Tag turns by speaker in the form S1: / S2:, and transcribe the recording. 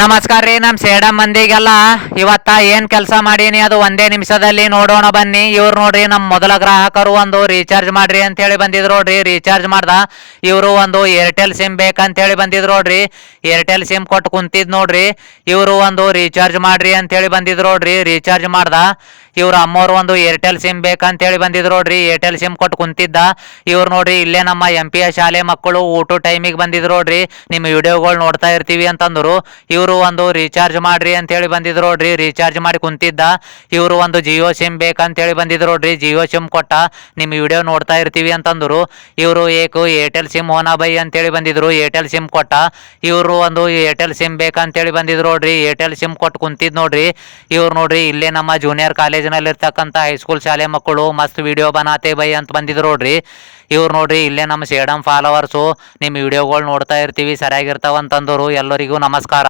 S1: ನಮಸ್ಕಾರ ರೀ ನಮ್ಮ ಸೇಡಮ್ ಮಂದಿಗೆಲ್ಲ. ಇವತ್ತ ಏನು ಕೆಲಸ ಮಾಡೀನಿ ಅದು ಒಂದೇ ನಿಮಿಷದಲ್ಲಿ ನೋಡೋಣ ಬನ್ನಿ. ಇವ್ರು ನೋಡ್ರಿ ನಮ್ಮ ಮೊದಲ ಗ್ರಾಹಕರು ಒಂದು ರೀಚಾರ್ಜ್ ಮಾಡ್ರಿ ಅಂತೇಳಿ ಬಂದಿದ್ರು ನೋಡ್ರಿ. ರೀಚಾರ್ಜ್ ಮಾಡ್ದ, ಇವರು ಒಂದು ಏರ್ಟೆಲ್ ಸಿಮ್ ಬೇಕಂತೇಳಿ ಬಂದಿದ್ರು ನೋಡ್ರಿ. ಏರ್ಟೆಲ್ ಸಿಮ್ ಕೊಟ್ಟು ಕುಂತಿದ್ ನೋಡ್ರಿ. ಇವರು ಒಂದು ರೀಚಾರ್ಜ್ ಮಾಡ್ರಿ ಅಂತೇಳಿ ಬಂದಿದ್ರು ನೋಡ್ರಿ. ರೀಚಾರ್ಜ್ ಮಾಡ್ದ, ಇವ್ರ ಅಮ್ಮವ್ರು ಒಂದು ಏರ್ಟೆಲ್ ಸಿಮ್ ಬೇಕಂತೇಳಿ ಬಂದಿದ್ರು ನೋಡ್ರಿ. ಏರ್ಟೆಲ್ ಸಿಮ್ ಕೊಟ್ಟು ಕುಂತಿದ್ದ, ಇವ್ರು ನೋಡ್ರಿ, ಇಲ್ಲೇ ನಮ್ಮ ಎಂ ಪಿ ಶಾಲೆ ಮಕ್ಕಳು ಊಟ ಟೈಮಿಗೆ ಬಂದಿದ್ರು ನೋಡ್ರಿ. ನಿಮ್ಮ ವಿಡಿಯೋಗಳು ನೋಡ್ತಾ ಇರ್ತೀವಿ ಅಂತಂದ್ರು. ಇವರು ಒಂದು ರೀಚಾರ್ಜ್ ಮಾಡ್ರಿ ಅಂತ ಹೇಳಿ ಬಂದಿದ್ರು ನೋಡ್ರಿ. ರೀಚಾರ್ಜ್ ಮಾಡಿ ಕುಂತಿದ್ದ. ಇವರು ಒಂದು ಜಿಯೋ ಸಿಮ್ ಬೇಕಂತೇಳಿ ಬಂದಿದ್ರು ನೋಡ್ರಿ. ಜಿಯೋ ಸಿಮ್ ಕೊಟ್ಟ ನಿಮ್ಮ ವಿಡಿಯೋ ನೋಡ್ತಾ ಇರ್ತೀವಿ ಅಂತಂದ್ರು. ಇವರು ಏಕು ಏರ್ಟೆಲ್ ಸಿಮ್ ಓನಾ ಬೈ ಅಂತೇಳಿ ಬಂದಿದ್ರು. ಏರ್ಟೆಲ್ ಸಿಮ್ ಕೊಟ್ಟ. ಇವರು ಒಂದು ಏರ್ಟೆಲ್ ಸಿಮ್ ಬೇಕಂತೇಳಿ ಬಂದಿದ್ರು ನೋಡ್ರಿ. ಏರ್ಟೆಲ್ ಸಿಮ್ ಕೊಟ್ಟು ಕುಂತಿದ್ ನೋಡ್ರಿ. ಇವ್ರು ನೋಡ್ರಿ ಇಲ್ಲೇ ನಮ್ಮ ಜೂನಿಯರ್ ಕಾಲೇಜಿನಲ್ಲಿ ಇರ್ತಕ್ಕಂಥ ಹೈಸ್ಕೂಲ್ ಶಾಲೆ ಮಕ್ಕಳು ಮಸ್ತ್ ವಿಡಿಯೋ ಬನಾತೆ ಬೈ ಅಂತ ಬಂದಿದ್ರು ನೋಡ್ರಿ. ಇವ್ರು ನೋಡ್ರಿ ಇಲ್ಲೇ ನಮ್ಮ ಸೇಡಮ್ ಫಾಲೋವರ್ಸು ನಿಮ್ಮ ವಿಡಿಯೋಗಳು ನೋಡ್ತಾ ಇರ್ತೀವಿ, ಸರಿಯಾಗಿರ್ತಾವ ಅಂತಂದರು. ಎಲ್ಲರಿಗೂ ನಮಸ್ಕಾರ.